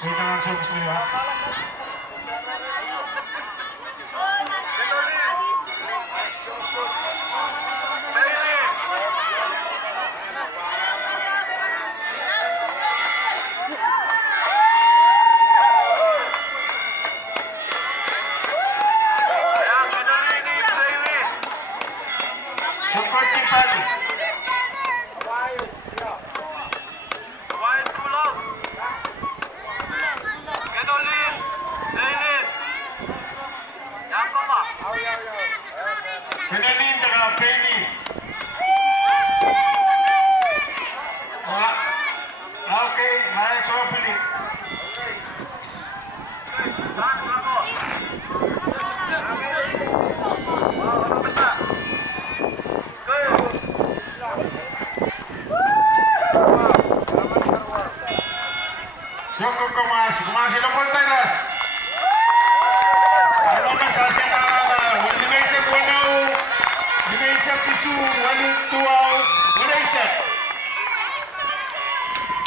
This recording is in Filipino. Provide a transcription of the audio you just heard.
Wait lang sa gusto nyo ha. Support ni Pali. Penelin dengan Penny. Okay, hai coba pilih. Syukur kumasi lopon teras. Ano man sa sinara, hindi may isa buwanaw, hindi may isa pisu, walang tuwaw, wala isa.